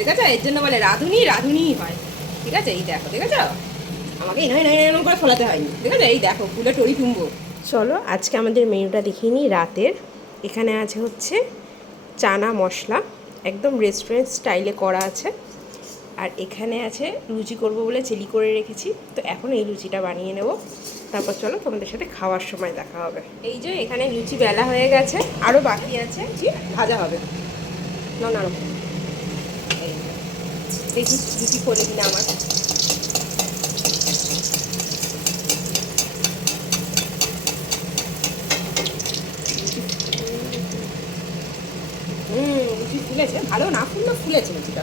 দেখেছো, এর জন্য বলে রাঁধুনি রাঁধুনিই হয়। ঠিক আছে, এই দেখো, দেখেছো আমাকে এরকম করে ফোলাতে হয়নি। দেখেছো, এই দেখো ফুলে টরি তুমবো। চলো আজকে আমাদের মেনুটা দেখিয়ে নিই রাতের। এখানে আছে হচ্ছে চানা মশলা, একদম রেস্টুরেন্ট স্টাইলে করা আছে। আর এখানে আছে লুচি করব বলে চিলি করে রেখেছি, তো এখন এই লুচিটা বানিয়ে নেব। তারপর চলো তোমাদের সাথে খাওয়ার সময় দেখা হবে। এই যে এখানে লুচি বেলা হয়ে গেছে, আরও বাকি আছে, লুচি ভাজা হবে। না না, এই দেখি লুচি খোলে কিনা আমার। লুচি ফুলেছে, ভালো না ফুললে ফুলেছে লুচিটা।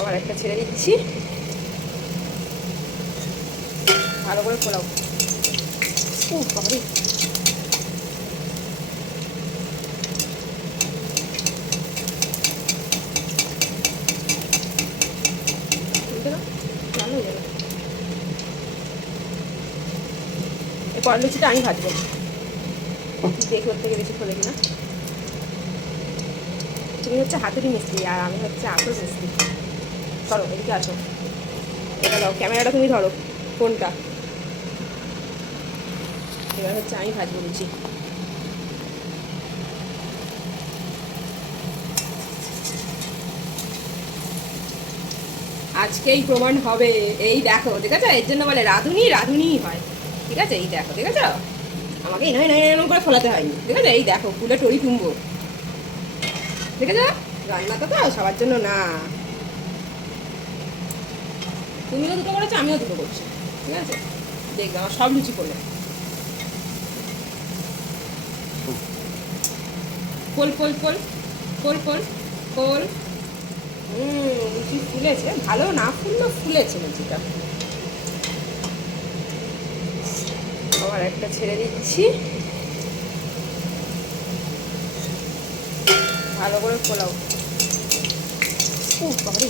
আবার একটা ছেড়ে দিচ্ছি, ভালো করে ফোলাও। বাবারে, ভালো হয়ে যাবে। এই পরের লুচিটা আমি ভাজবো, দেখি ওর থেকে বেশি খোলে কিনা। তুমি হচ্ছে হাতুড়ি মিস্ত্রি আর আমি হচ্ছে আসল মিস্ত্রি। চলো এদিকে আসো, এটা দাও, ক্যামেরাটা তুমি ধরো ফোনটা। এবার হচ্ছে আমি ভাজবো লুচি। আজকেই প্রমাণ হবে। এই দেখো, দেখেছো, এর জন্য বলে রাঁধুনি রাঁধুনিই হয়। ঠিক আছে, এই দেখো, দেখেছো আমাকে এরকম করে ফোলাতে হয়নি। দেখেছো, এই দেখো ফুলে টরি তুমবো। দেখেছো, রান্নাটা তো সবার জন্য না। তুমিও দুটো করেছো, আমিও দুটো করছি। ঠিক আছে, দেখবে আমার সব লুচি করলে। পোল পোল পোল পোল পোল পোল। লুচি ফুলেছে, ভালো না ফুললেও ফুলেছে লুচিটা। আবার একটা ছেড়ে দিচ্ছি, ভালো করে ফোলাও। বাবারে,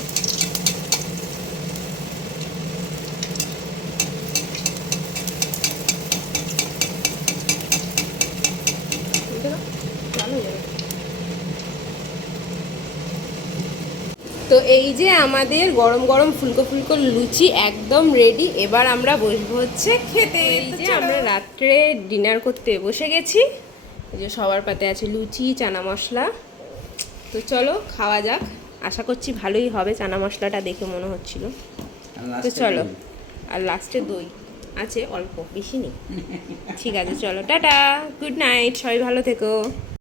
ভালো যাবে। তো এই যে আমাদের গরম গরম ফুলকো ফুলকো লুচি একদম রেডি। এবার আমরা বসবো হচ্ছে খেতে। এই যে আমরা রাত্রে ডিনার করতে বসে গেছি। এই যে সবার পাতে আছে লুচি, চানা মশলা। তো চলো খাওয়া যাক। আশা করছি ভালোই হবে, চানা মশলাটা দেখে মনে হচ্ছিল। তো চলো, আর লাস্টে দই আছে অল্প, বেশি নেই। ঠিক আছে চলো, টাটা, গুড নাইট, সবাই ভালো থেকো।